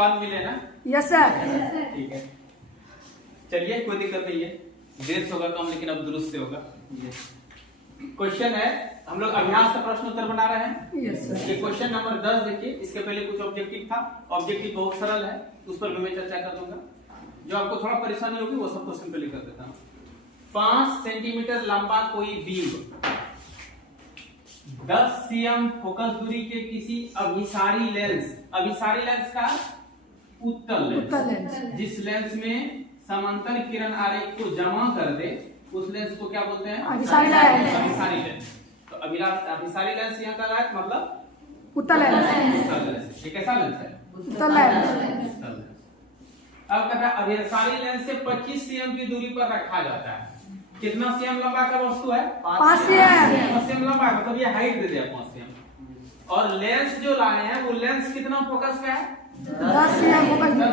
बाद मिले ना? Yes sir. ठीक है, चलिए कोई दिक्कत नहीं है, देर से होगा कम लेकिन अब दुरुस्त से होगा। क्वेश्चन है, हम लोग अभ्यास का प्रश्न उत्तर बना रहे हैं। Yes sir. ये क्वेश्चन नंबर 10 देखिए, इसके पहले कुछ ऑब्जेक्टिव था। ऑब्जेक्टिव बहुत सरल है, उस पर भी मैं चर्चा कर दूंगा। जो आपको थोड़ा परेशानी होगी वो सबको सिंपली कर देता हूं। 5 सेंटीमीटर लंबा कोई बीम 10 cm फोकस दूरी के किसी अभिसारी लेंस का उत्तल लेंस, जिस लेंस में समांतर किरण आरेख को जमा कर दे उस लेंस को क्या बोलते हैं? अभिसारी लेंस। तो अभिसारी लेंस यहाँ का है मतलब उत्तल लेंस। ये कैसा लेंस है? उत्तल लेंस। अब कहता है अभिसारी लेंस से 25 cm की दूरी पर रखा जाता है। कितना cm लंबा का वस्तु है? 5 cm लंबा, मतलब ये हाइट दे दिया 5 cm। और लेंस जो लाए हैं वो लेंस कितना फोकस का है? 10 cm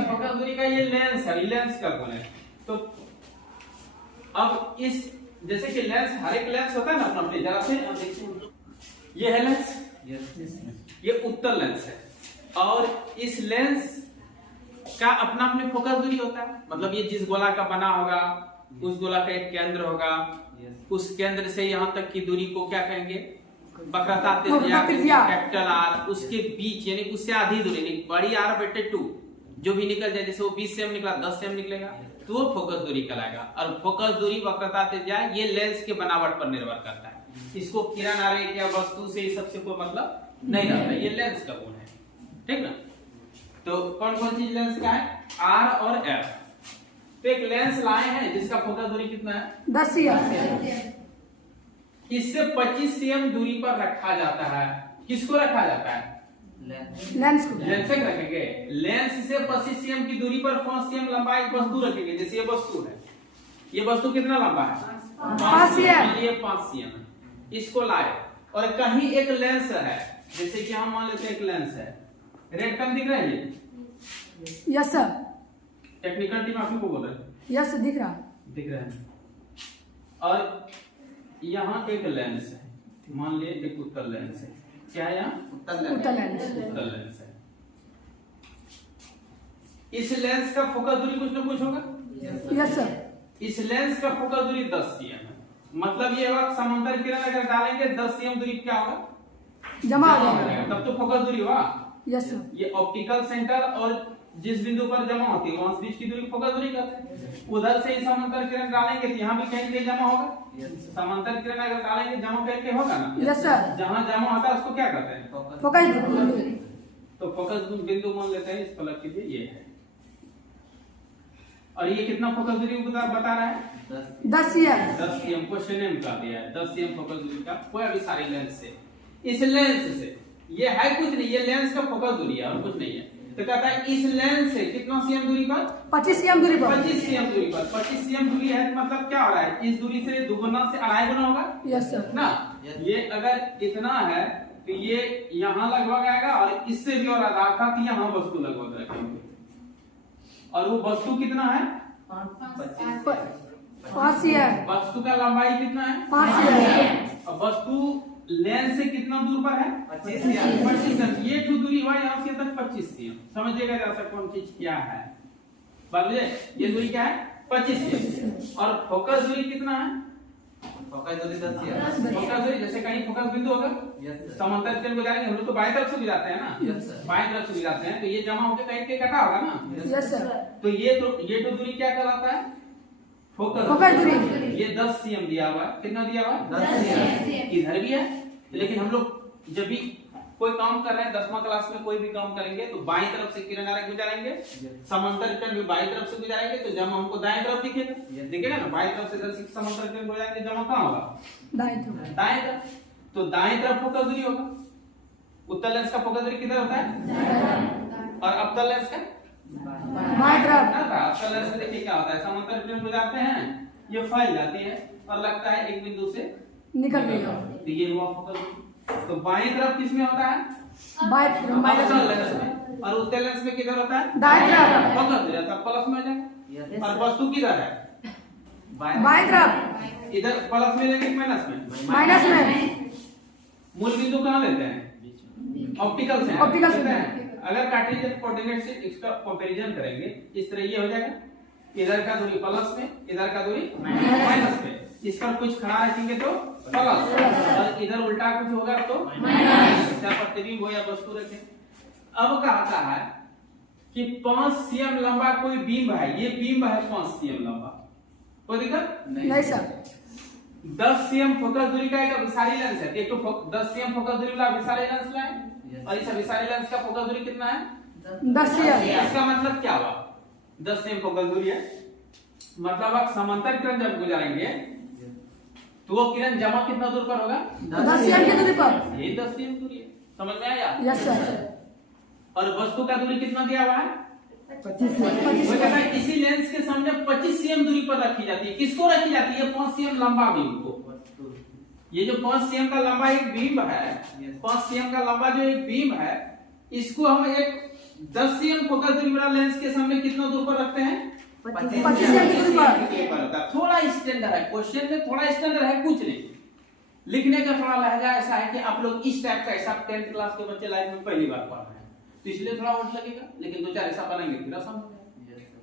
फोकस दूरी का ये लेंस है, लेंस का गुण है। तो अब इस जैसे कि लेंस, हर एक लेंस होता है ना अपना, जरा से अब देखिए, ये है लेंस, ये उत्तल लेंस है। और इस लेंस का अपना अपने फोकस दूरी होता है, मतलब ये जिस गोला का बना होगा उस गोला का एक केंद्र होगा, उस केंद्र से यहाँ तक की दूरी को क्या कहेंगे? वक्रता त्रिज्या कैपिटल आर, उसके बीच यानी उससे आधी दूरी नहीं, बड़ी आर बटे 2 जो भी निकल जाए, जैसे वो 20 cm निकला 10 cm निकलेगा तो वो फोकस दूरी कहलाएगा। और फोकस दूरी वक्रता त्रिज्या ये लेंस के बनावट पर निर्भर करता है। इसको किरण आरेख या वस्तु से सबसे कोई मतलब नहीं रहता, ये लेंस का गुण है, ठीक ना? तो कौन कौन चीज लेंस का है? आर और एफ। तो एक लेंस लाए हैं जिसका फोकस दूरी कितना है? 10 cm। इससे 25 cm दूरी पर रखा जाता है। किसको रखा जाता है? लेंस को। लेंस रखेंगे। लेंस से 25 cm की दूरी पर 5 cm लंबा एक वस्तु रखेंगे। जैसे ये वस्तु है, ये वस्तु कितना लंबा है? 5 cm। ये 5 cm है। इसको लाए और कहीं एक लेंस है, जैसे कि हम मान लेते हैं एक लेंस है, रेड पेन दिख रहा है ये? Yes sir. टेक्निकल टीम आप ही को बोल रहे हैं। यस दिख रहा है। और यहाँ एक लेंस है, मान लिए एक उत्तल लेंस है। क्या है यहाँ? उत्तल लेंस है। इस लेंस का फोकस दूरी कुछ ना कुछ होगा। Yes sir. इस लेंस का फोकस दूरी 10 cm है। मतलब ये होगा समांतर किरण अगर डालेंगे 10 cm दूरी क्या होगा? जमा हो जाएगा, तब तो फोकस दूरी हुआ। Yes sir. ये ऑप्टिकल सेंटर और जिस बिंदु पर जमा होती है वहां बीच की दूरी फोकस दूरी कहते हैं। उधर से ही समांतर किरण डालेंगे तो यहाँ भी कहीं कहीं जमा होगा। समांतर किरण अगर डालेंगे जमा करके होगा ना? Yes sir. जहाँ जमा होता है उसको क्या कहते हैं? फोकस। तो फोकस बिंदु मान लेते हैं, इस फलक के लिए ये है। और ये कितना फोकस दूरी बता रहा है? 10 cm। 10 cm क्वेश्चन में बता दिया है। 10 cm फोकस दूरी का कोई अभिसारी लेंस से, इस लेंस से, ये है कुछ नहीं, ये लेंस का फोकस दूरी है और कुछ नहीं है। तो कहता है इस लेंस से कितना cm दूरी पर? 25 cm दूरी पर। 25 cm दूरी पर। 25 cm दूरी है मतलब क्या हो रहा है? इस दूरी से दुगुना से अढ़ाई गुना होगा। Yes sir. ना ये अगर इतना है तो ये यहाँ लगभग आएगा और इससे भी और आधा, अर्थात यहाँ वस्तु लगभग रखेंगे। और वो वस्तु कितना है? 5 cm। वस्तु का लंबाई कितना है? 5 cm। अब वस्तु लेंस से कितना दूर पर है? 25 cm। ये जो दूरी हुआ यहाँ से तक 25 cm। समझिएगा जैसा कौन चीज क्या है। बदले ये दूरी क्या है? 25 cm। और फोकस दूरी कितना है? फोकस दूरी 10 cm। फोकस दूरी जैसे कहीं फोकस बिंदु होगा, समांतर किरण को जाएंगे हम लोग तो बाएं तरफ से भी जाते हैं ना, बाएं तरफ से भी जाते हैं, तो ये जमा होकर कहीं पे कटा होगा ना। Yes sir. तो ये तो दूरी क्या कहलाता है? फोकस दूरी। ये 10 cm दिया हुआ है। कितना दिया हुआ है? 10 cm। इधर भी है, लेकिन हम लोग जब भी कोई काम कर रहे हैं 10वीं क्लास में कोई भी काम करेंगे तो बाईं तरफ से किरण आरेख गुजारेंगे, समांतर किरण भी बाईं तरफ से गुजारेंगे तो जमा हमको दाएं तरफ दिखेगा ना। बाईं तरफ से समांतर किरण गुजारेंगे, जमा कहाँ होगा? दाएं तरफ। तो दाएं तरफ फोकस दूरी होगा। उत्तल लेंस का फोकस दूरी किधर होता है? और अवतल लेंस का बाएं तरफ। अवतल लेंस में देखिए क्या होता है, समांतर किरण गुजारते हैं, ये फैल जाती है और लगता है एक बिंदु से निकल गई। तो ये हुआ फोकस। तो बाईं तरफ किसमें होता है? बाएं लेंस में। और उत्तल लेंस में किधर होता है? दाएं तरफ। फोकस हो जाता है, प्लस में हो जाएगा। और वस्तु किधर है? बाएं तरफ। इधर प्लस में लेंगे माइनस में? माइनस में। मूल बिंदु कहाँ लेते हैं? ऑप्टिकल से। ऑप्टिकल से। अगर कार्टेशियन कोऑर्डिनेट से इसका कंपैरिजन करेंगे इस तरह ये हो जाएगा, इधर का दूरी प्लस में, इधर का दूरी माइनस में। इस पर कुछ खड़ा रखेंगे तो प्लस, और इधर उल्टा कुछ होगा तो माइनस। चाहे प्रतिबिंब हो या वस्तु रखें। अब कहता है कि 5 cm लंबा कोई बीम है, ये बीम है 5 cm लंबा, कोई दिक्कत नहीं सर। 10 cm फोकस दूरी का एक अभिसारी लेंस है, एक तो 10 cm फोकस दूरी वाला अभिसारी लेंस लाए, और इस अभिसारी लेंस का फोकस दूरी कितना है 10 cm। इसका मतलब क्या हुआ, 10 cm फोकस दूरी है, मतलब आप समांतर किरण जब गुजारेंगे तो वो किरण जमा कितना दूर पर होगा 10 cm की दूरी पर। ये 10 cm दूरी है, समझ में आया। Yes sir. और वस्तु का दूरी कितना दिया हुआ है 25 वो कहता है इसी लेंस के सामने 25 cm दूरी पर रखी जाती है। किसको रखी जाती है 5 cm लंबा बीम को। ये जो 5 cm का लंबा एक बीम है, 5 cm का लंबा जो एक बीम है, इसको हम एक 10 cm फोकस दूरी वाला लेंस के सामने कितना दूर पर रखते हैं 25 cm की दूरी पर। थोड़ा स्टैंडर्ड है, क्वेश्चन में थोड़ा स्टैंडर्ड है, कुछ नहीं लिखने का थोड़ा लहजा ऐसा है कि आप लोग इस टाइप का ऐसा 10th क्लास के बच्चे लाइफ में पहली बार पढ़ रहे हैं, तो इसलिए थोड़ा वोट लगेगा, लेकिन दो चार ऐसा बनाएंगे फिर आसान हो जाएगा।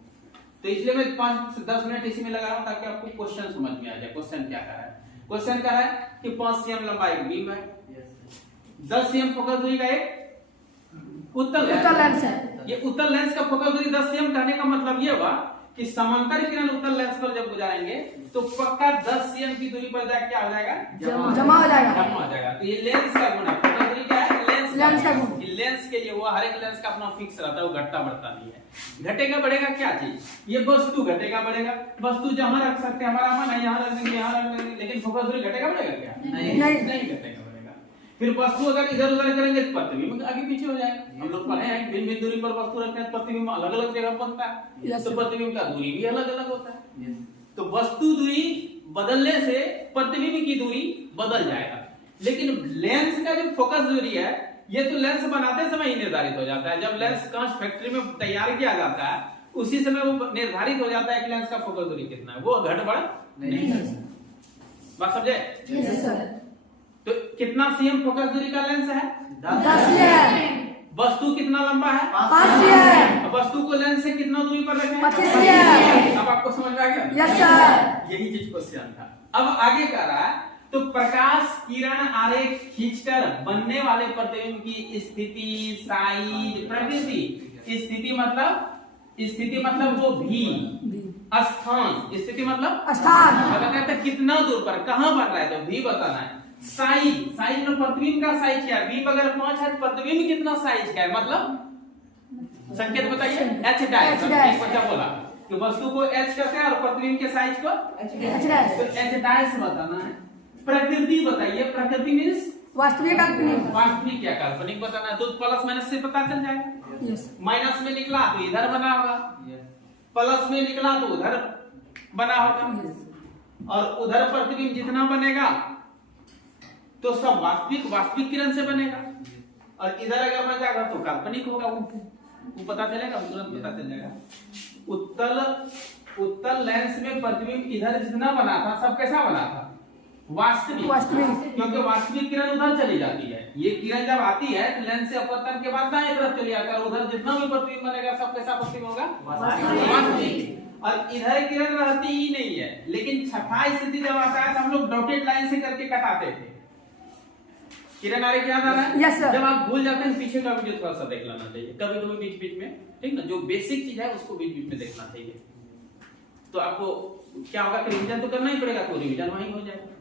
तो इसलिए मैं 5 से 10 मिनट इसी में लगा रहा हूं ताकि आपको क्वेश्चन समझ में आ जाए। क्वेश्चन क्या कर रहा है, क्वेश्चन कर रहा है कि 5 cm लंबा एक बीम है, 10 cm फोकस दूरी का एक उत्तल लेंस है। ये उत्तल लेंस का फोकस दूरी 10 cm कहने का मतलब ये हुआ कि समांतर किरण उत्तल लेंस पर जब गुजारेंगे तो पक्का 10 cm की दूरी पर जाके क्या हो जाएगा जमा हो जाएगा। जमा हो जाएगा। तो ये लेंस का गुण है, फोकस दूरी क्या है लेंस का गुण। लेंस के लिए वो हर एक लेंस का अपना फिक्स रहता है, वो घटता बढ़ता नहीं है। घटेगा बढ़ेगा क्या चीज, ये वस्तु घटेगा बढ़ेगा, वस्तु जहां रख सकते हैं, हमारा मन है यहाँ रख देंगे यहाँ रख देंगे, लेकिन फोकस दूरी घटेगा बढ़ेगा क्या नहीं घटेगा बढ़ेगा। फिर वस्तु अगर इधर उधर करेंगे तो प्रतिबिंब आगे पीछे हो जाएगा। हम लोग पढ़े हैं भिन्न भिन्न दूरी पर वस्तु रखते हैं, प्रतिबिंब अलग अलग जगह बनता है, तो प्रतिबिंब का दूरी भी अलग अलग होता है। तो वस्तु दूरी बदलने से प्रतिबिंब की दूरी बदल जाएगा, लेकिन लेंस का जो फोकस दूरी है ये तो लेंस बनाते समय ही निर्धारित हो जाता है। जब लेंस कांच फैक्ट्री में तैयार किया जाता है उसी समय वो निर्धारित हो जाता है कि लेंस का फोकस दूरी कितना है, वो घट बढ़ नहीं करता। बात समझे। Yes sir. तो कितना cm फोकस दूरी का लेंस है 10 cm। वस्तु कितना लंबा है 5 cm। वस्तु को लेंस से कितना दूरी पर रखें 25 cm। अब आपको समझ में आ गया। Yes sir. यही चीज क्वेश्चन था। अब आगे कह रहा है तो प्रकाश किरण आरेख खींचकर बनने वाले प्रतिबिंब की स्थिति साइज प्रकृति, स्थिति मतलब वो भी, स्थान स्थिति मतलब स्थान, कहते हैं कितना दूर पर कहां बन रहा है तो भी बताना है। साइज में प्रतिबिंब का साइज क्या है, बीम अगर 5 है तो प्रतिबिंब कितना साइज का है, मतलब संकेत बताइए h डैश। एक बच्चा बोला कि वस्तु को h कहते हैं और प्रतिबिंब के साइज को h डैश, तो h डैश बताना है। प्रकृति बताइए, प्रकृति मींस वास्तविक काल्पनिक, वास्तविक या काल्पनिक बताना है, तो प्लस माइनस से पता चल जाएगा। यस। माइनस में निकला तो इधर बना होगा, प्लस में निकला तो उधर बना होगा, और उधर प्रतिबिंब जितना बनेगा तो सब वास्तविक किरण से बनेगा, और इधर अगर बन जाएगा तो काल्पनिक होगा। वो पता चलेगा, तुरंत पता चल जाएगा। उत्तल लेंस में प्रतिबिंब इधर जितना बना था सब कैसा बना था वास्तविक, क्योंकि वास्तविक किरण उधर चली जाती है। ये किरण जब आती है तो लेंस से अपवर्तन के बाद दाएं तरफ चली आकर उधर जितना भी प्रतिबिंब बनेगा सब कैसा प्रतिबिंब होगा वास्तविक। और इधर किरण रहती ही नहीं है, लेकिन छठा स्थिति जब आता है तो हम लोग डॉटेड लाइन से करके कटाते थे। किरण आरेख याद आ रहा है? Yes sir. जब आप भूल जाते हैं पीछे का वीडियो थोड़ा सा देख लेना चाहिए, कभी कभी बीच बीच में, ठीक ना, जो बेसिक चीज है उसको बीच बीच में देखना चाहिए। तो आपको क्या होगा कि रिवीजन तो करना ही पड़ेगा, तो रिवीजन वहीं हो जाएगा।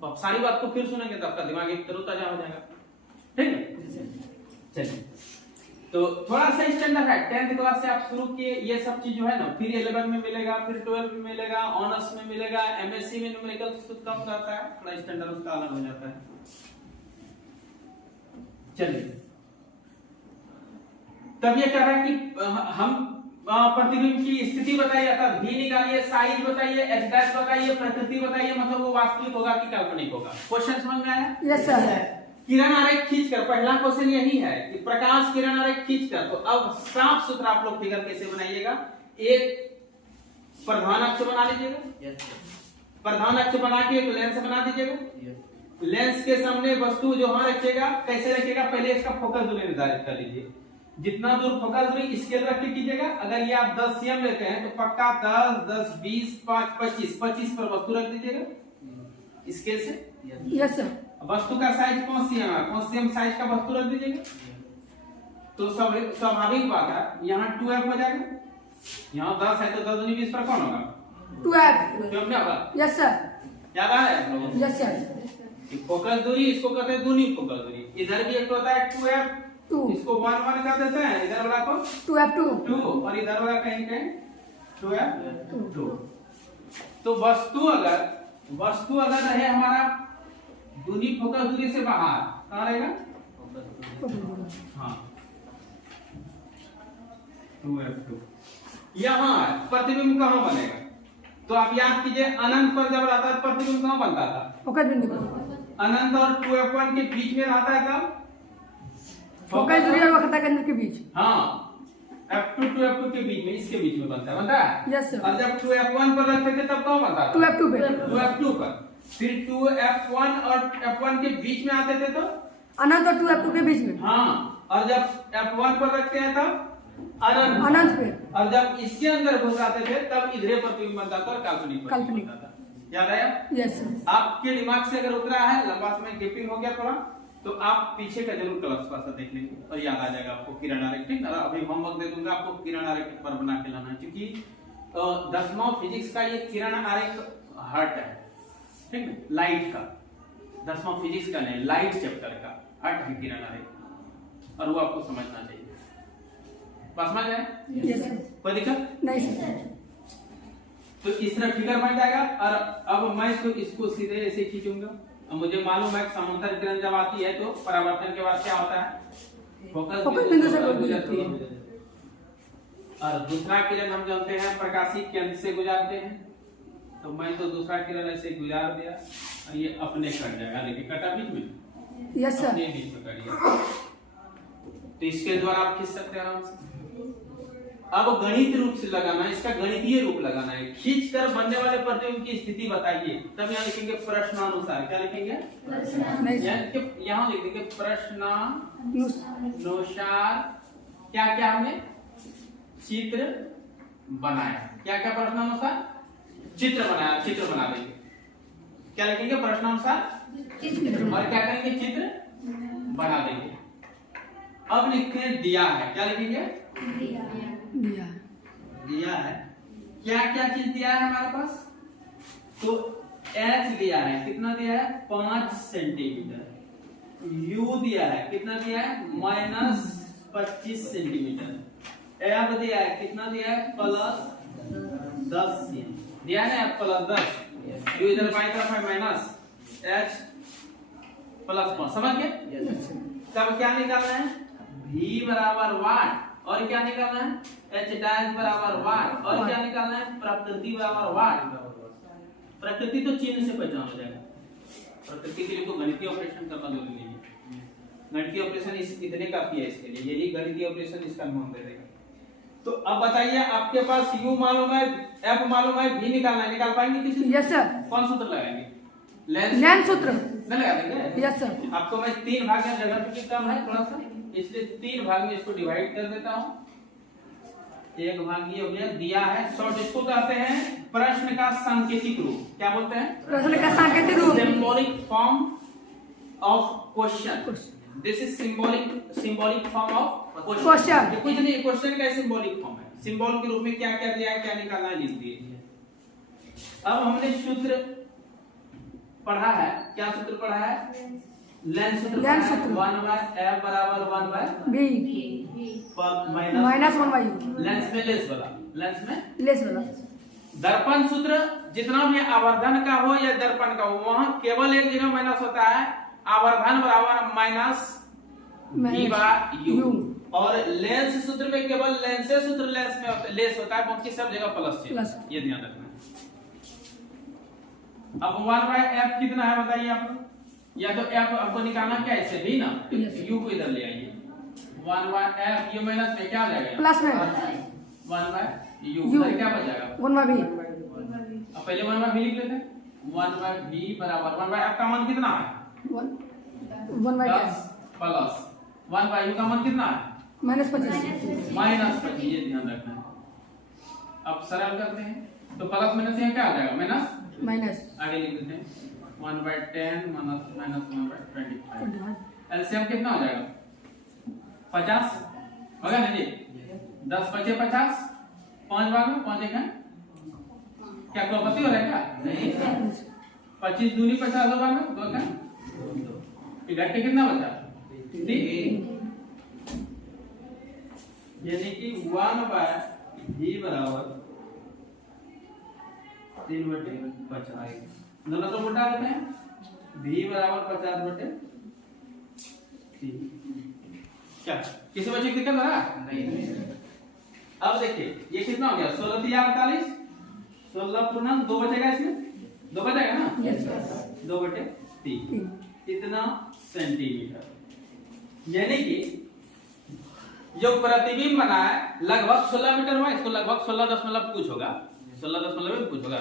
तो आप सारी बात को फिर सुनेंगे तो आपका दिमाग एक तरोताजा हो जाएगा, ठीक है। चलिए, तो थोड़ा सा स्टैंडर्ड है, 10th क्लास से आप शुरू किए, ये सब चीज जो है ना, फिर 11 में मिलेगा, फिर 12 में मिलेगा, ऑनर्स में मिलेगा, एमएससी में न्यूमेरिकल कम रहता है, थोड़ा स्टैंडर्ड उसका अलग हो जाता है। चलिए, तब ये कह रहा है कि हम प्रतिबिंब की स्थिति बताइए, अर्थात भी निकालिए, साइज बताइए, h डैश बताइए, प्रकृति बताइए, मतलब वो वास्तविक होगा कि काल्पनिक होगा। क्वेश्चन समझ में आया? Yes sir. किरण आरेख खींचकर, पहला क्वेश्चन यही है कि प्रकाश किरण आरेख खींचकर, तो अब साफ सुथरा आप लोग फिगर कैसे बनाइएगा, एक प्रधान अक्ष बना लीजिएगा, प्रधान अक्ष बना के एक लेंस बना दीजिएगा, लेंस के सामने वस्तु जो वहां रखिएगा, कैसे रखिएगा, पहले इसका फोकस दूरी निर्धारित कर लीजिए। जितना दूर फोकस दूरी स्केल रख के कीजिएगा। अगर ये आप 10 cm लेते हैं तो पक्का 10, 10, 20, 5, 25, 25 पर वस्तु रख दीजिएगा स्केल से। Yes sir. वस्तु का साइज 5 cm है, 5 cm साइज का वस्तु रख दीजिएगा। तो स्वाभाविक बात है यहाँ 2f हो जाएगा। यहाँ 10 है तो 10 दूनी 20 पर कौन होगा? 2f। 2f ना होगा? Yes sir. याद आ रहा है आप लोगों को? Yes sir. फोकस दूरी इसको कहते हैं दूनी फोकस दूरी। इधर भी एक होता है 2f, 2 इसको 1 1 कर देते हैं, इधर वाला को 2f 2 और इधर वाला कहीं कहीं 2f 2। तो वस्तु अगर रहे हमारा दूनी फोकस दूरी से बाहर, कहाँ रहेगा? हाँ 2f2। यहाँ प्रतिबिंब कहाँ बनेगा? तो आप याद कीजिए अनंत पर जब रहता है प्रतिबिंब कहाँ बनता था? फोकस बिंदु पर। अनंत और 2f1 के बीच में रहता है कब? फोकस दूरी और वक्रता केंद्र के बीच। हाँ f2 2f2 के बीच में, इसके बीच में बनता है। Yes sir. और जब 2f1 पर रखते थे तब कहाँ बनता था? 2f2 पे। 2f2 पर। फिर 2f1 और f1 के बीच में आते थे तो अनंत और 2f2 के बीच में। हाँ, और जब f1 पर रखते हैं तब अनंत पे। और जब इसके अंदर घुस आते थे तब इधरे प्रतिबिंब बनता था और काल्पनिक काल्पनिक बनता था। याद आया? Yes sir. आपके दिमाग से अगर उतरा है, लंबा समय गैपिंग हो गया थोड़ा, तो आप पीछे का जरूर क्लास पास देख लेंगे और याद आ जाएगा आपको किरण आरेख। ठीक ना? अभी होमवर्क दे दूंगा आपको किरण आरेख पर बना के लाना है, क्योंकि 10वां फिजिक्स का ये किरण आरेख हर्ट है। ठीक है? लाइट का 10वां फिजिक्स का नहीं, लाइट चैप्टर का हर्ट है किरण आरेख, और वो आपको समझना चाहिए। बस समझ आए? Yes sir. कोई दिक्कत नहीं सर। तो इस तरह फिगर बन जाएगा। और अब मैं तो इसको सीधे ऐसे खींचूंगा। अब मुझे मालूम है समांतर किरण जब आती है तो परावर्तन के बाद क्या होता है? फोकस बिंदु से गुजरती है। और दूसरा किरण हम जानते हैं प्रकाशीय केंद्र से गुजरते हैं। तो मैं तो दूसरा किरण ऐसे गुजार दिया और ये अपने कट जाएगा। देखिए कटा बीच में। Yes sir. अपने बीच में कट गया। तो इसके द्वारा आप खींच सकते हैं आराम से। अब गणित रूप से लगाना है, इसका गणितीय रूप लगाना है। खींचकर बनने वाले प्रतिबिंब की स्थिति बताइए। तब यहाँ लिखेंगे प्रश्नानुसार। क्या लिखेंगे? यहाँ लिख देंगे प्रश्नानुसार। क्या क्या हमने चित्र बनाया। क्या क्या प्रश्नानुसार? चित्र बनाया। चित्र बना देंगे। क्या लिखेंगे? प्रश्नानुसार और क्या करेंगे? चित्र बना देंगे। अब लिखते हैं दिया है। क्या लिखेंगे? दिया है। क्या क्या चीज दिया है हमारे पास? तो h दिया है। कितना दिया है? 5 सेंटीमीटर। u दिया है। कितना दिया है? -25 सेंटीमीटर। f दिया है। कितना दिया है? +10 दिया है ना? +10। u इधर बाईं तरफ है माइनस, h +5। समझ गए? तब क्या निकालना है? v बराबर वाट। और क्या निकालना है? h डैश बराबर वाट। और क्या निकालना है? प्रकृति बराबर वाट। प्रकृति तो चिन्ह से पहचान हो जाएगा। प्रकृति के लिए तो गणितीय ऑपरेशन करना जरूरी नहीं है। गणितीय ऑपरेशन इतने काफी है इसके लिए। यही गणितीय ऑपरेशन इसका नाम दे देगा। तो अब बताइए, आपके पास u मालूम है, f मालूम है, v निकालना है। निकाल पाएंगे किसी? Yes sir. कौन सूत्र लगाएंगे? लेंस सूत्र। नहीं लगा देंगे? Yes sir. आपको मैं 3 भाग में, जगह चूंकि कम है थोड़ा सा, इसलिए 3 भाग में इसको डिवाइड कर देता हूँ। एक भाग ये हो गया। दिया है शॉर्ट, इसको कहते हैं प्रश्न का सांकेतिक रूप। क्या बोलते हैं? प्रश्न का सांकेतिक रूप। Symbolic form of question. This is symbolic form of question. कुछ नहीं, क्वेश्चन का सिंबॉलिक फॉर्म है। सिंबल के रूप में क्या क्या दिया है, क्या निकालना है, लिख दिए। अब हमने सूत्र पढ़ा है। क्या सूत्र पढ़ा है? लेंस सूत्र। 1/f बराबर 1/b माइनस 1/u। लेंस में लेस वाला, लेंस में लेस वाला। दर्पण सूत्र जितना भी आवर्धन का हो या दर्पण का हो, वहां केवल एक जगह माइनस होता है। आवर्धन बराबर माइनस v/u। और लेंस सूत्र में केवल लेंस सूत्र लेंस में लेस होता है, बाकी सब जगह प्लस। ये ध्यान रखना। अब 1/f कितना है बताइए आप। या तो f आपको निकालना क्या है, इससे भी ना, u को इधर ले आइए। 1/f u माइनस में क्या आ जाएगा? प्लस में 1/u। उधर क्या बच जाएगा? 1/b। अब पहले 1/b लिख लेते हैं। 1/b बराबर 1/f का मान कितना है? 1/10 प्लस 1/u का मान कितना है? -25 -25, ये ध्यान रखना है। अब सरल करते हैं तो प्लस माइनस यहाँ क्या आ जाएगा, माइनस माइनस आगे लिख देते हैं 1/10 -1/25। एलसीएम कितना हो जाएगा, 50 होगा ना जी। 10 बचे 50, 5 भाग में 5 एक है, क्या कॉपी हो रहा है क्या, नहीं। 25 दूनी 50 होगा में 2 का, इकट्ठे कितना बचा, 3, यानी कि 1/v बराबर 3/50। दोनों को उल्टा देते हैं, v बराबर 50/3। क्या किसी बच्चे की दिक्कत रहा, नहीं। अब देखिए ये कितना हो गया, 16 3 48, 16 पूर्णांक 2 बचेगा, इसमें 2 बचेगा ना, 2/3 कितना सेंटीमीटर। यानी कि जो प्रतिबिंब बना है लगभग 16 मीटर हुआ, इसको लगभग 16 कुछ होगा, 16 कुछ होगा,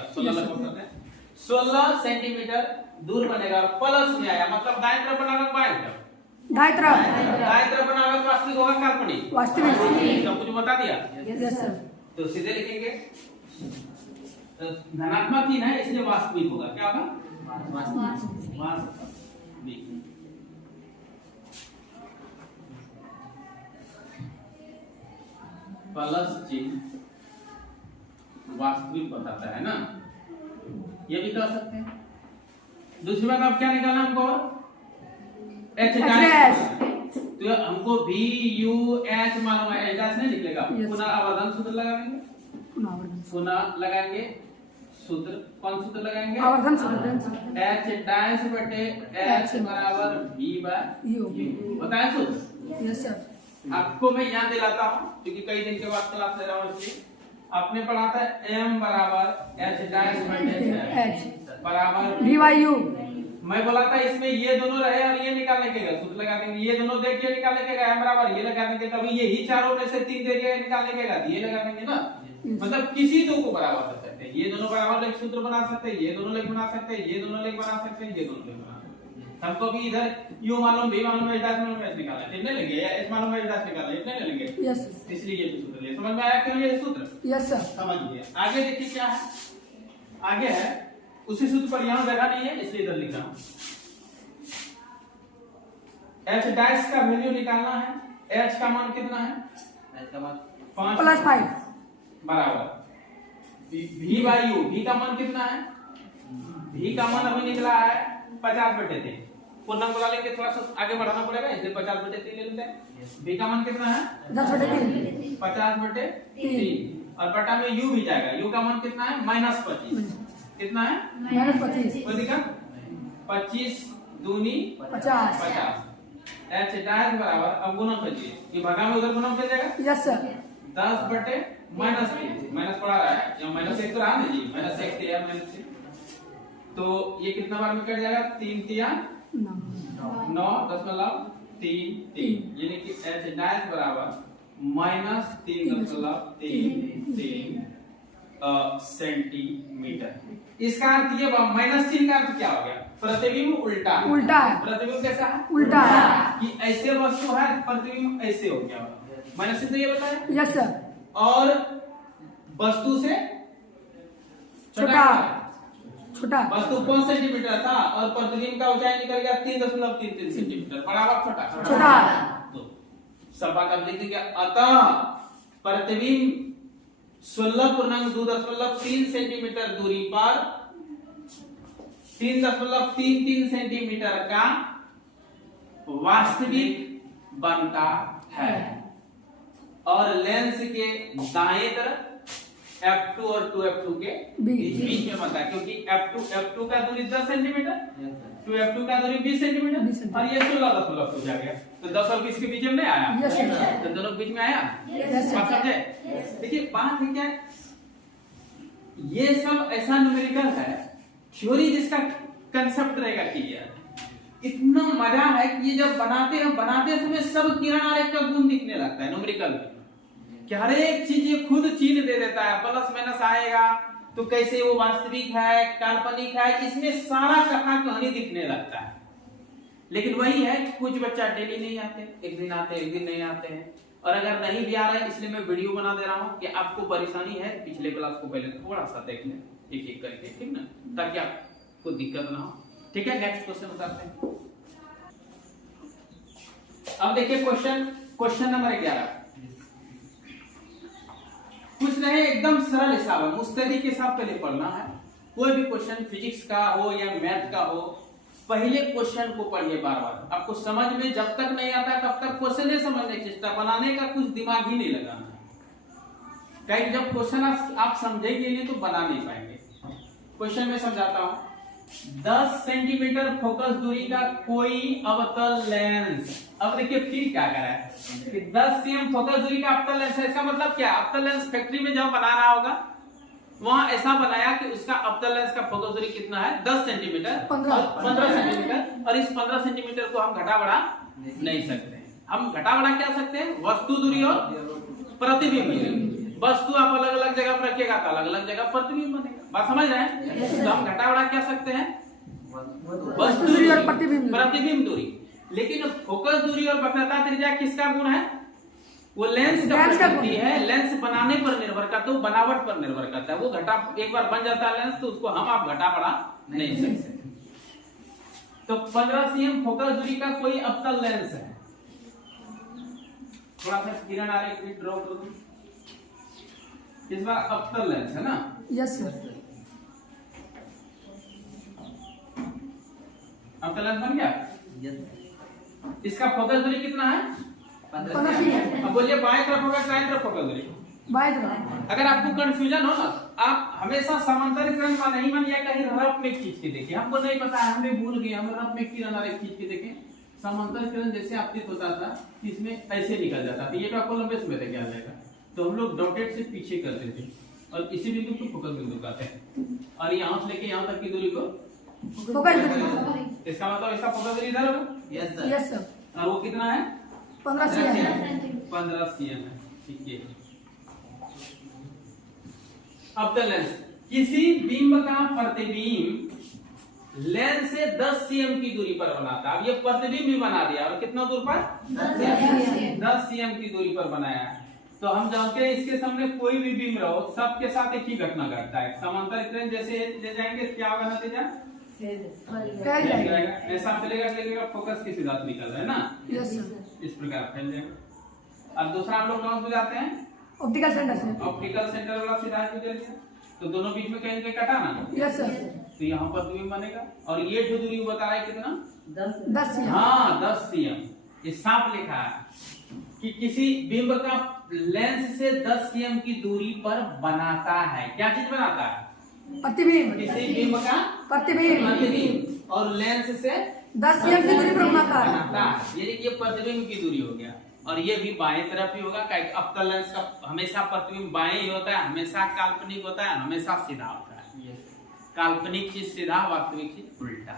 16 सेंटीमीटर दूर बनेगा। प्लस में आया मतलब दाएं तरफ बनाना, बाएं तरफ, दाएं तरफ बनाना तो वास्तविक होगा, काल्पनिक, वास्तविक, सब कुछ बता दिया। Yes sir. तो सीधे लिखेंगे धनात्मक चिन्ह है इसलिए वास्तविक होगा, क्या होगा, वास्तविक। प्लस चिन्ह वास्तविक बताता है ना, ये भी कर सकते हैं। दूसरी बात अब क्या निकालना हमको, एच डैश, तो हमको भी यू एच मालूम है, एच डैश नहीं निकलेगा, पुनः आवर्धन सूत्र लगाएंगे, पुनः लगाएंगे सूत्र, कौन सूत्र लगाएंगे, आवर्धन सूत्र, एच डैश बटे एच बराबर v बाय यू, बताया सूत्र, यस सर। आपको मैं याद दिलाता हूं क्योंकि कई दिन के बाद क्लास ले रहा हूं, इसलिए आपने पढ़ा था m बराबर h डैश बटे h बराबर v बाय u। मैं बोला था इसमें ये दोनों रहे और ये निकालने के गए, सूत्र लगा देंगे, ये दोनों देख के निकालने के गए m बराबर ये लगा देंगे, कभी ये ही चारों में से 3 देख के निकालने के गए ये लगा देंगे ना, मतलब किसी दो को बराबर कर सकते हैं, ये दोनों बराबर लेख सूत्र बना सकते हैं, ये दोनों लेख बना सकते हैं, ये दोनों लेख बना सकते हैं, ये दोनों लेख बना सकते हैं। हमको भी इधर u मालूम, v मालूम है, h मालूम है, निकालना है, इतने लेंगे, h मालूम है, h निकालना है, इतने ले लेंगे, यस इसलिए ये सूत्र ले। समझ में आया क्यों ये सूत्र, यस सर। समझ गए। आगे देखिए क्या है, आगे है उसी सूत्र पर यहां जगह नहीं है इसलिए इधर लिख रहा हूं। h डैश का वैल्यू निकालना है, h का मान कितना है, h का मान 5 +5 बराबर v बाय u, v का मान कितना है, v का मान अभी निकला है 50/3, पूर्णांक वाला लेके थोड़ा सा आगे बढ़ाना पड़ेगा इसलिए 50/3 ले लेते हैं। v का मान कितना है 10/3, 50/3 और बटा में u भी जाएगा, u का मान कितना है -25, कितना है -25, कोई दिक्कत, 25 दूनी 50, h डैश बराबर, अब गुणन कीजिए, ये भागा में उधर गुणन कर जाएगा, यस सर। 10/-3 माइनस पड़ा रहा है या -1 तो रहा ना जी, -1 दिया -1, तो ये कितना बार में कट जाएगा, 3 तिया 9.33, यानी कि h डैश बराबर -3.33 सेंटीमीटर। इसका अर्थ ये माइनस चिन्ह का अर्थ क्या हो गया, प्रतिबिंब उल्टा है। प्रतिबिंब कैसा है, उल्टा है, कि ऐसे वस्तु है प्रतिबिंब ऐसे हो गया, माइनस चिन्ह ये बताया, यस सर। और वस्तु से छोटा, वस्तु 5 सेंटीमीटर था और प्रतिबिंब का ऊंचाई निकल गया 3.33 सेंटीमीटर, बराबर छोटा। तो सब बात अब लिख दिया, अतः प्रतिबिंब 16.2.3 सेंटीमीटर दूरी पर 3.33 सेंटीमीटर का वास्तविक बनता है, और लेंस के दाएं तरफ f2 और 2f2 के बीच में बनता है, क्योंकि f2 का दूरी 10 सेंटीमीटर, 2f2 का दूरी 20 सेंटीमीटर, और ये 16.2 हो जाएगा, तो 10 और 20 के बीच में नहीं आया, तो दोनों बीच में आया, बात समझे। देखिए बात है क्या, ये सब ऐसा न्यूमेरिकल है, थ्योरी जिसका कंसेप्ट रहेगा क्लियर, इतना मजा है कि ये जब बनाते समय सब किरण आरेख का गुण दिखने लगता है न्यूमेरिकल में, कि हर एक चीज ये खुद चिन्ह दे देता है, प्लस माइनस आएगा तो कैसे वो वास्तविक है काल्पनिक है, इसमें सारा कहानी दिखने लगता है। लेकिन वही है कि कुछ बच्चा डेली नहीं आते, एक दिन आते एक दिन नहीं आते हैं, और अगर नहीं भी आ रहा है इसलिए मैं वीडियो बना दे रहा हूँ कि आपको परेशानी है, पिछले क्लास को पहले थोड़ा सा देख लें एक एक करके, ठीक ना, ताकि आपको दिक्कत ना हो। ठीक है, नेक्स्ट क्वेश्चन उतारते हैं। अब देखिए क्वेश्चन नंबर 11 कुछ नहीं, एकदम सरल हिसाब है, मुस्तैदी के हिसाब के लिए पढ़ना है। कोई भी क्वेश्चन फिजिक्स का हो या मैथ का हो, पहले क्वेश्चन को पढ़िए बार बार। आपको समझ में जब तक नहीं आता तब तक क्वेश्चन नहीं समझने की चेष्टा, बनाने का कुछ दिमाग ही नहीं लगाना। कहीं जब क्वेश्चन आप समझेंगे नहीं तो बना नहीं पाएंगे। क्वेश्चन में समझाता हूं। 10 सेंटीमीटर फोकस दूरी का कोई अवतल लेंस, अब देखिए फिर क्या करा है कि 10 cm फोकस दूरी का अवतल लेंस है। इसका मतलब क्या, अवतल लेंस फैक्ट्री में जब बना रहा होगा वहां ऐसा बनाया कि उसका अवतल लेंस का फोकस दूरी कितना है, 10 सेंटीमीटर, 15 सेंटीमीटर। और इस 15 सेंटीमीटर को हम घटा बढ़ा नहीं सकते हैं। हम घटा बढ़ा क्या सकते हैं, वस्तु दूरी और प्रतिबिंब दूरी। वस्तु आप अलग अलग जगह पर रखिएगा तो अलग अलग जगह प्रतिबिंब बनेगा। बात समझ रहे हैं? तो हम घटा बढ़ा क्या सकते हैं, वस्तु दूरी और प्रतिबिंब दूरी। लेकिन फोकस दूरी और वक्रता त्रिज्या किसका गुण है, वो लेंस का प्रकृति है। लेंस बनाने पर निर्भर करता है, वो बनावट पर निर्भर करता है। वो घटा एक बार बन जाता है लेंस तो उसको हम आप घटा बढ़ा नहीं सकते। तो 15 cm फोकस दूरी का कोई अवतल लेंस है। थोड़ा सा किरण आरेख भी ड्रॉ कर दूं। इस बार अवतल लेंस है ना? Yes sir. अवतल लेंस बन गया? इसका फोकस दूरी कितना है, 15 cm। अब बोलिए बाएं तरफ होगा दाएं तरफ फोकस दूरी? बाएं तरफ। अगर आपको कंफ्यूजन हो ना, आप हमेशा समांतरीकरण का नहीं मन या कहीं रफ में खींच के देखिए। हमको नहीं पता है, हमें भूल गए, हम रफ में किरण आरेख खींच के देखें। समांतरीकरण जैसे आपतित होता था इसमें ऐसे निकल जाता था, ये तो आपको लंबे समय तक याद रहेगा। तो हम लोग डॉटेड से पीछे करते थे और इसी बिंदु को फोकस बिंदु कहते हैं। और यहाँ से लेके यहाँ तक की दूरी को फोकस दूरी। इसका मतलब इसका फोकस दूरी इधर होगा। Yes sir. और वो कितना है, 15 cm। 15 cm है। ठीक है। अवतल लेंस, किसी बिंब का प्रतिबिंब लेंस से 10 cm की दूरी पर बनाता है। अब ये प्रतिबिंब भी बना दिया और कितना दूर पर, 10 cm की दूरी पर बनाया है। तो हम जानते हैं इसके सामने कोई भी बिंब रहो सबके साथ एक ही घटना घटता है। समांतरीकरण जैसे ले जाएंगे क्या होगा नतीजा, ऐसा चलेगा, फोकस के सिद्धांत निकल रहा है ना। Yes sir. इस प्रकार फैल जाएगा। अब दूसरा हम लोग कौन से जाते हैं, ऑप्टिकल सेंटर से। ऑप्टिकल सेंटर वाला सिद्धांत निकल गया। तो दोनों बीच में कहीं कहीं कटा ना, यस सर। तो यहाँ पर दूरी बनेगा। और ये जो दूरी बता रहा है कितना, 10 cm। हाँ 10 cm। ये साफ लिखा है कि किसी बिंब का लेंस से 10 cm की दूरी पर बनाता है। क्या चीज बनाता है, प्रतिबिंब। किसी बिंब का प्रतिबिंब और लेंस से 10 cm की दूरी पर बनाता है। ये प्रतिबिंब की दूरी हो गया। और ये भी बाएं तरफ ही होगा। अवतल लेंस का हमेशा प्रतिबिंब बाएं ही होता है, हमेशा काल्पनिक होता है, हमेशा सीधा होता है। काल्पनिक चीज सीधा, वास्तविक चीज उल्टा।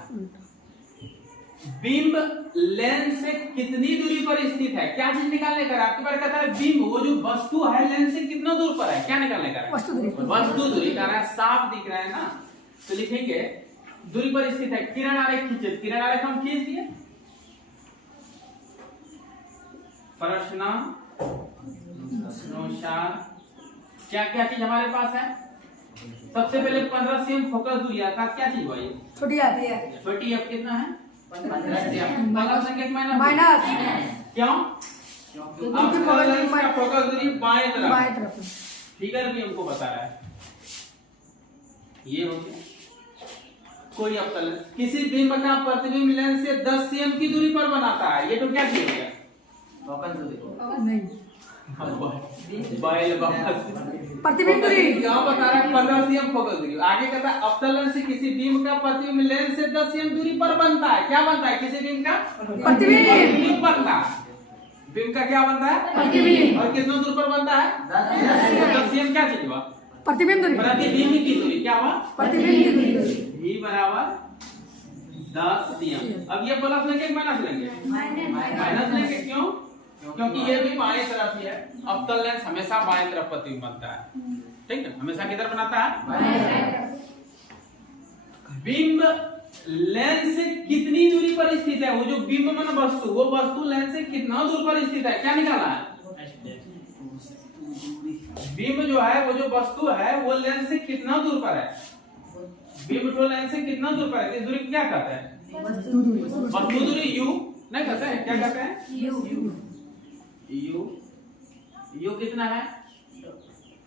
बिंब लेंस से कितनी दूरी पर स्थित है, क्या चीज निकालने का, आपके पास कहता है बिंब, वो जो वस्तु है लेंस से कितना दूर पर है, क्या निकालने का, वस्तु दूरी। वस्तु दूरी का है, साफ दिख रहा है ना। तो लिखेंगे दूरी पर स्थित है। किरण आरेख खींचे, किरण आरेख हम खींच दिए। प्रश्न अनुसार क्या क्या चीज हमारे पास है। सबसे पहले 15 cm फोकस दूरी अर्थात क्या चीज भाई, छोटी आती है। छोटी एफ कितना है, 15 cm। भाग संकेत माइनस। क्यों, अवतल लेंस का फोकस दूरी बाएं तरफ। फिगर भी हमको बता रहा है। ये हो गया कोई अवतल लेंस किसी बिंब का प्रतिबिंब लेंस से 10 cm की दूरी पर बनाता है। ये तो क्या चीज है, फोकस दूरी नहीं, प्रतिबिंब दूरी। क्या बता रहा है, 15 cm फोकस दूरी। आगे कहता है अवतल लेंस से किसी बिंब का प्रतिबिंब लेंस से 10 cm दूरी पर बनता है। क्या बनता है, किसी बिंब का प्रतिबिंब बनता है। बिंब का क्या बनता है, प्रतिबिंब। और कितना दूर पर बनता है, 10 cm। क्या चीज हुआ, प्रतिबिंब दूरी। प्रतिबिंब की दूरी क्या हुआ, प्रतिबिंब की दूरी। V बराबर 10 cm। अब ये प्लस लेंगे माइनस लेंगे, माइनस लेंगे। क्यों, क्योंकि ये भी बाएं तरफ ही है। अवतल लेंस हमेशा बाएं तरफ प्रतिबिंब बनता है। ठीक है, हमेशा किधर बनाता है, बिंब लेंस से कितनी दूरी पर स्थित है, वो जो बिंब मन वस्तु, वो वस्तु लेंस से कितना दूर पर स्थित है, क्या निकाला है, बीम जो है वो जो वस्तु है वो लेंस से कितना दूर पर है, बीम जो लेंस से कितना दूर पर है, इस दूरी को क्या कहते हैं, वस्तु दूरी यू नहीं कहते हैं, क्या कहते हैं यू। यू कितना है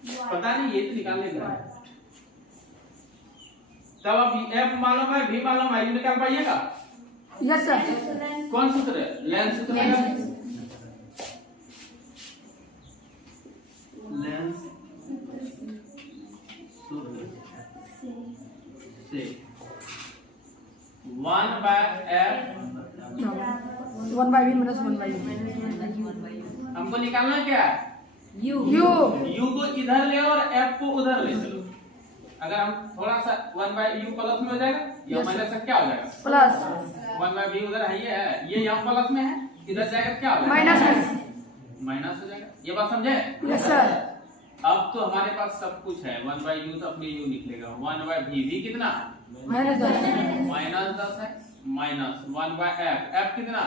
पता नहीं, ये तो निकालने का है। तब अब एफ मालूम है, भी मालूम है, यू निकाल पाइएगा? Yes sir. कौन सूत्र है? लेंस सूत्र है। लेंस सूत्र से 1/f 1/v minus 1/u। हमको निकालना क्या है? यू यू को इधर ले और एफ को उधर ले चलो। अगर हम थोड़ा सा 1/u प्लस में हो जाएगा या माइनस से क्या हो जाएगा? प्लस 1/v उधर है, ये यहाँ प्लस में है, इधर जाएगा क्या हो जाएगा? माइनस में माइनस हो जाएगा। ये बात समझे? Yes sir. अब तो हमारे पास सब कुछ है, 1/u तो अपने u निकलेगा, 1/v v कितना? माइनस 10 माइनस 10 है, माइनस 1/f, f कितना?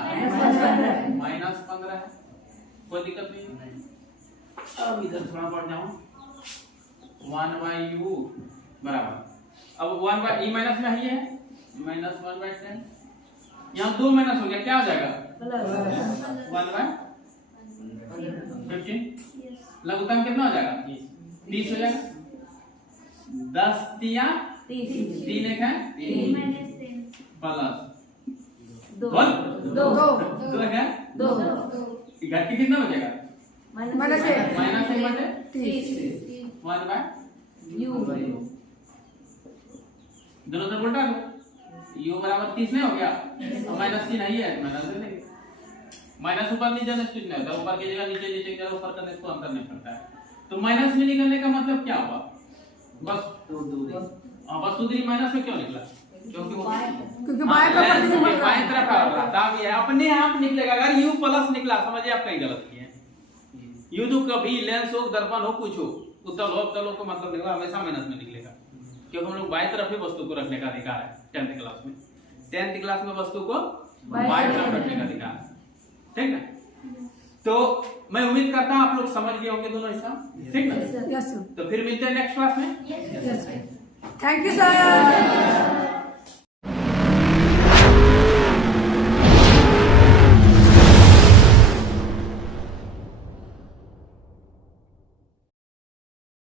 माइनस 15 है। कोई दिक्कत नहीं। अब इधर थोड़ा बढ़ जाऊं, 1/u बराबर, अब 1/e माइनस में है, ये माइनस 1/10, यहाँ 2 माइनस हो गया, क्या हो जाएगा? 1/15। लघुत्तम कितना हो जाएगा? 30 हो जाएगा। 10 तिया 3 एक है प्लस 2 है, घर के कितना बचेगा? माइनस माइनस 1 बटे 30 1/u। दोनों तरफ उल्टा दो, u बराबर 30 नहीं हो गया, और माइनस 3 है, ये माइनस दे देंगे। माइनस ऊपर नीचे जाने से नहीं होता, ऊपर की जगह नीचे, नीचे की जगह ऊपर करने से अंतर नहीं पड़ता है। तो माइनस में निकलने का मतलब क्या हुआ? बस दूरी, बस दूरी माइनस में क्यों निकला? क्योंकि बाएं का प्रतिबिंब बाएं तरफ आता है, अपने आप निकलेगा। अगर u प्लस निकला समझिए आप कहीं गलत किए। u तो कभी लेंस हो, दर्पण हो, कुछ हो, उत्तल हो, अवतल हो, को मतलब निकला हमेशा माइनस में निकलेगा, क्योंकि हम लोग बाएं तरफ ही वस्तु को रखने का अधिकार है 10th क्लास में। 10th क्लास में वस्तु को बाएं तरफ रखने का अधिकार है, ठीक ना? तो मैं उम्मीद करता हूं आप लोग समझ गए होंगे दोनों हिसाब, ठीक ना? Yes sir. तो फिर मिलते हैं नेक्स्ट क्लास में। Yes thank you sir.